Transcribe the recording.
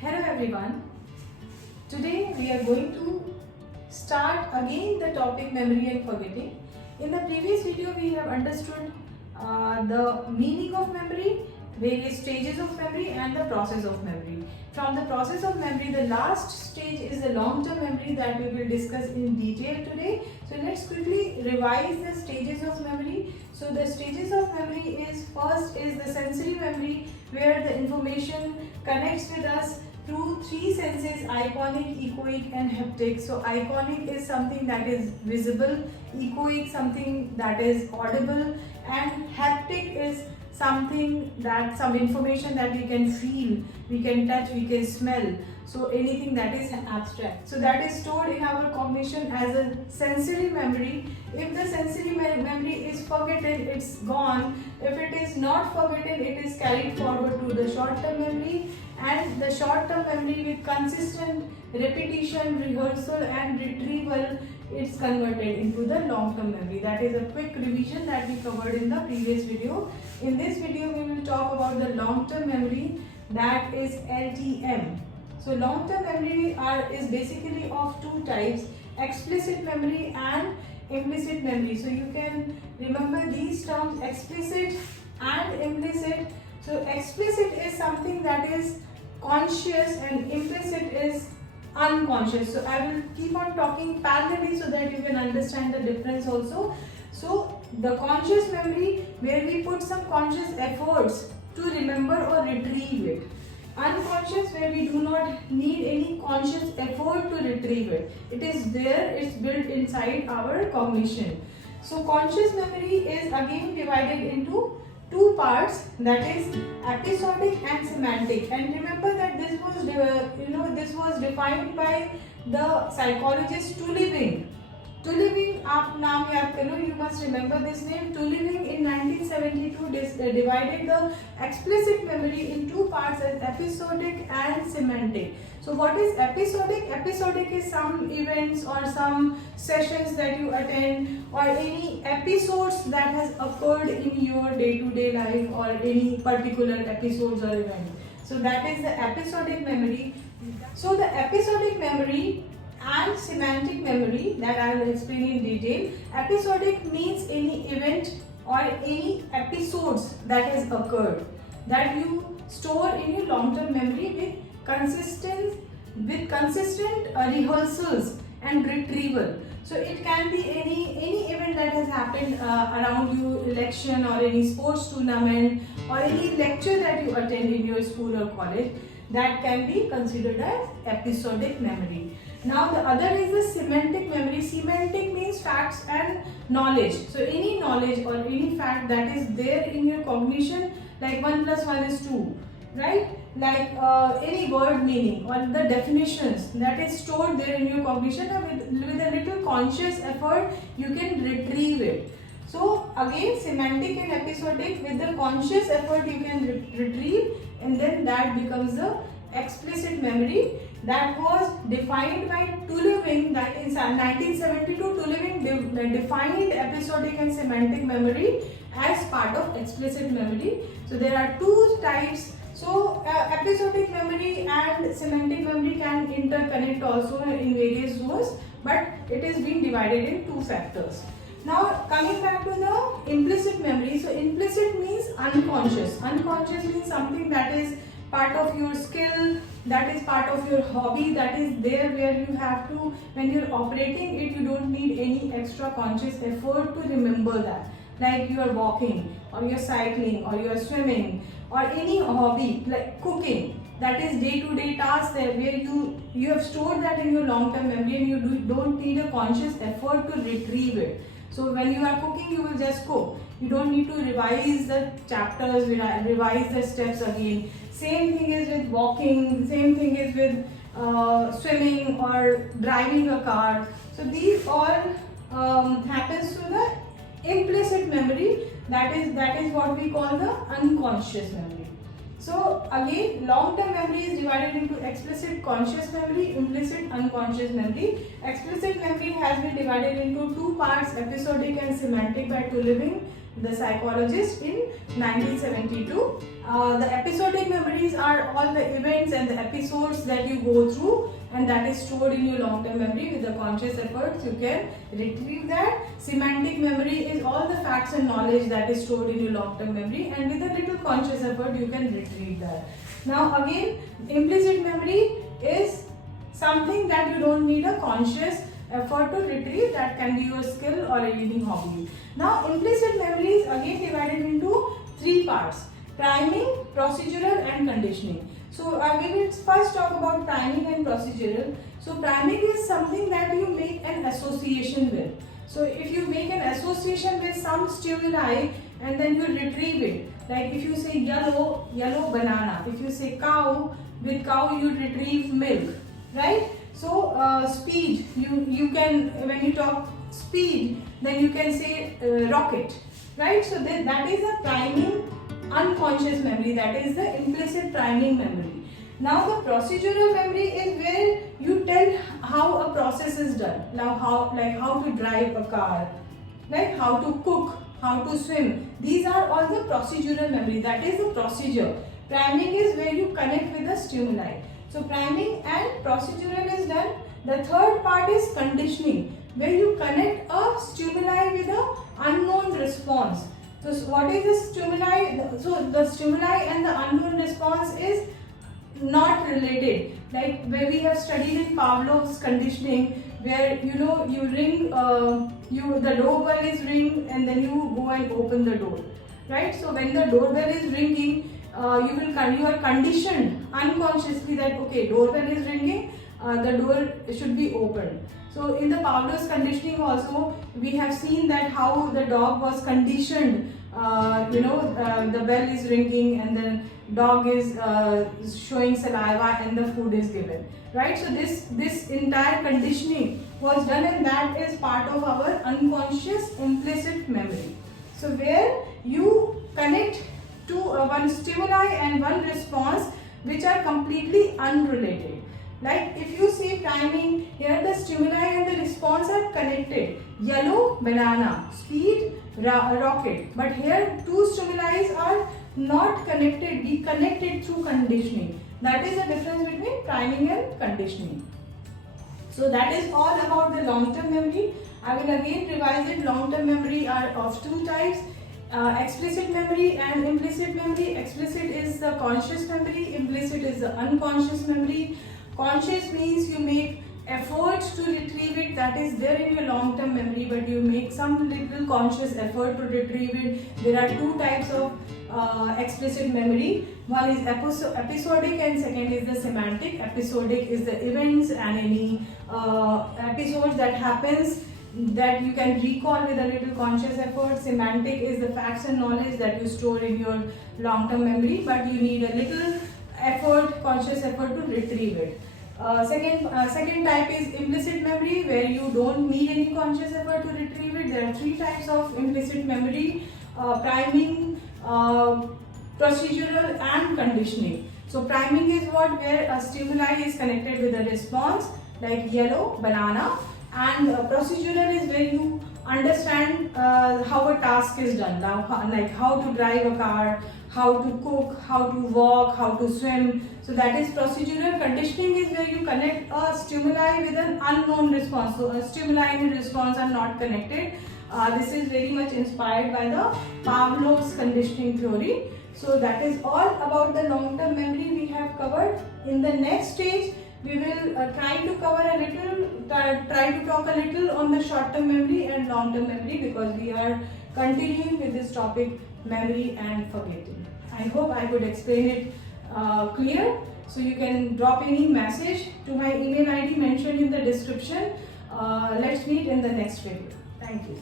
Hello everyone. Today we are going to start again the topic memory and forgetting. In the previous video we have understood the meaning of memory, various stages of memory and the process of memory. From the process of memory, the last stage is the long-term memory that we will discuss in detail today. So let's quickly revise the stages of memory. So the stages of memory is, first is the sensory memory, where the information connects with us through three senses: iconic, echoic and haptic. So iconic is something that is visible, echoic something that is audible, and haptic is something that some information that we can feel, we can touch, we can smell. So anything that is abstract. So that is stored in our cognition as a sensory memory. If the sensory memory is forgotten, it's gone. If it is not forgotten, it is carried forward to the short-term memory, and the short-term memory with consistent repetition, rehearsal and retrieval, it's converted into the long-term memory. That is a quick revision that we covered in the previous video. In this video, we will talk about the long-term memory, that is LTM. So long-term memory is basically of two types: explicit memory and implicit memory. So you can remember these terms, explicit and implicit. So explicit is something that is conscious and implicit is unconscious. So I will keep on talking parallelly so that you can understand the difference also. So the conscious memory, where we put some conscious efforts to remember or retrieve it. Unconscious, where we do not need any conscious effort to retrieve it. It is there, it's built inside our cognition. So conscious memory is again divided into two parts, that is episodic and semantic. And remember that this was defined by the psychologist Tuliving. Tuliving, आप नाम याद करो, you must remember this name. Tuliving in 1972 divided the explicit memory in two parts as episodic and semantic. So what is episodic? Episodic is some events or some sessions that you attend, or any episodes that has occurred in your day-to-day life, or any particular episodes or events. So that is the episodic memory. So the episodic memory and semantic memory that I will explain in detail. Episodic means any event or any episodes that has occurred that you store in your long-term memory with consistent rehearsals and retrieval. So it can be any event that has happened around you, election or any sports tournament or any lecture that you attend in your school or college, that can be considered as episodic memory. Now the other is the semantic memory. Semantic means facts and knowledge. So any knowledge or any fact that is there in your cognition, like 1 + 1 is 2, right? Like any word meaning or the definitions that is stored there in your cognition, with a little conscious effort you can retrieve it. So again, semantic and episodic, with the conscious effort you can retrieve, and then that becomes the explicit memory. That was defined by Tuliving, that in 1972 Tuliving defined episodic and semantic memory as part of explicit memory. So there are two types. So episodic memory and semantic memory can interconnect also in various zones, but it is being divided in two factors. Now coming back to the implicit memory. So implicit means unconscious. Unconscious means something that is part of your skill, that is part of your hobby, that is there where you have to, when you're operating it, you don't need any extra conscious effort to remember that. Like you are walking or you're cycling or you're swimming or any hobby like cooking, that is day-to-day task there where you have stored that in your long-term memory and you don't need a conscious effort to retrieve it. So when you are cooking, you will just cook. You don't need to revise the chapters, revise the steps again. Same thing is with walking, same thing is with swimming or driving a car. So these all happens to the implicit memory, that is what we call the unconscious memory. So again, long-term memory is divided into explicit conscious memory, implicit unconscious memory. Explicit memory has been divided into two parts, episodic and semantic, by Tuliving, the psychologist in 1972. The episodic memories are all the events and the episodes that you go through, and that is stored in your long-term memory. With the conscious efforts you can retrieve that. Semantic memory is all the facts and knowledge that is stored in your long-term memory, and with a little conscious effort you can retrieve that. Now again, implicit memory is something that you don't need a conscious effort to retrieve. That can be your skill or a reading hobby. Now implicit memory is again divided into three parts: priming, procedural and conditioning. So we will first talk about priming and procedural. So priming is something that you make an association with. So if you make an association with some stimuli and then you retrieve it, like if you say yellow, yellow banana. If you say cow, with cow you retrieve milk, right? So speed, you can, when you talk speed, then you can say rocket, right? So that is a priming unconscious memory, that is the implicit priming memory. Now the procedural memory is where you tell how a process is done. Now how to drive a car, like how to cook, how to swim. These are all the procedural memory, that is the procedure. Priming is where you connect with the stimuli. So priming and procedural is done. The third part is conditioning, where you connect a stimuli with an unknown response. So what is the stimuli? So the stimuli and the unknown response is not related. Like where we have studied in Pavlov's conditioning, where you ring, the doorbell is ring and then you go and open the door, right? So when the doorbell is ringing, you are conditioned unconsciously that okay, doorbell is ringing, the door should be opened. So in the Pavlov's conditioning also we have seen that how the dog was conditioned. The bell is ringing and then dog is showing saliva and the food is given, right? So this entire conditioning was done, and that is part of our unconscious implicit memory. So where you connect to one stimuli and one response which are completely unrelated. Like if you see priming, here the stimuli and the response are connected. Yellow, banana, speed, rocket. But here two stimuli are not connected, we connected through conditioning. That is the difference between priming and conditioning. So that is all about the long-term memory. I will again revise it. Long-term memory are of two types. Explicit memory and implicit memory. Explicit is the conscious memory, implicit is the unconscious memory. Conscious means you make efforts to retrieve it, that is there in your long-term memory, but you make some little conscious effort to retrieve it. There are two types of explicit memory. One is episodic and second is the semantic. Episodic is the events and any episodes that happens that you can recall with a little conscious effort. Semantic is the facts and knowledge that you store in your long-term memory, but you need a little effort, conscious effort to retrieve it. Second type is implicit memory, where you don't need any conscious effort to retrieve it. There are three types of implicit memory: priming, procedural and conditioning. So priming is where a stimuli is connected with a response, like yellow, banana, and procedural is where you understand how a task is done, like how to drive a car, how to cook, how to walk, how to swim. So that is procedural. Conditioning is where you connect a stimuli with an unknown response. So a stimuli and a response are not connected. This is very much inspired by the Pavlov's conditioning theory. So that is all about the long-term memory we have covered. In the next stage, we will try to talk a little on the short-term memory and long-term memory, because we are continuing with this topic, memory and forgetting. I hope I could explain it clear. So you can drop any message to my email ID mentioned in the description. Let's meet in the next video. Thank you.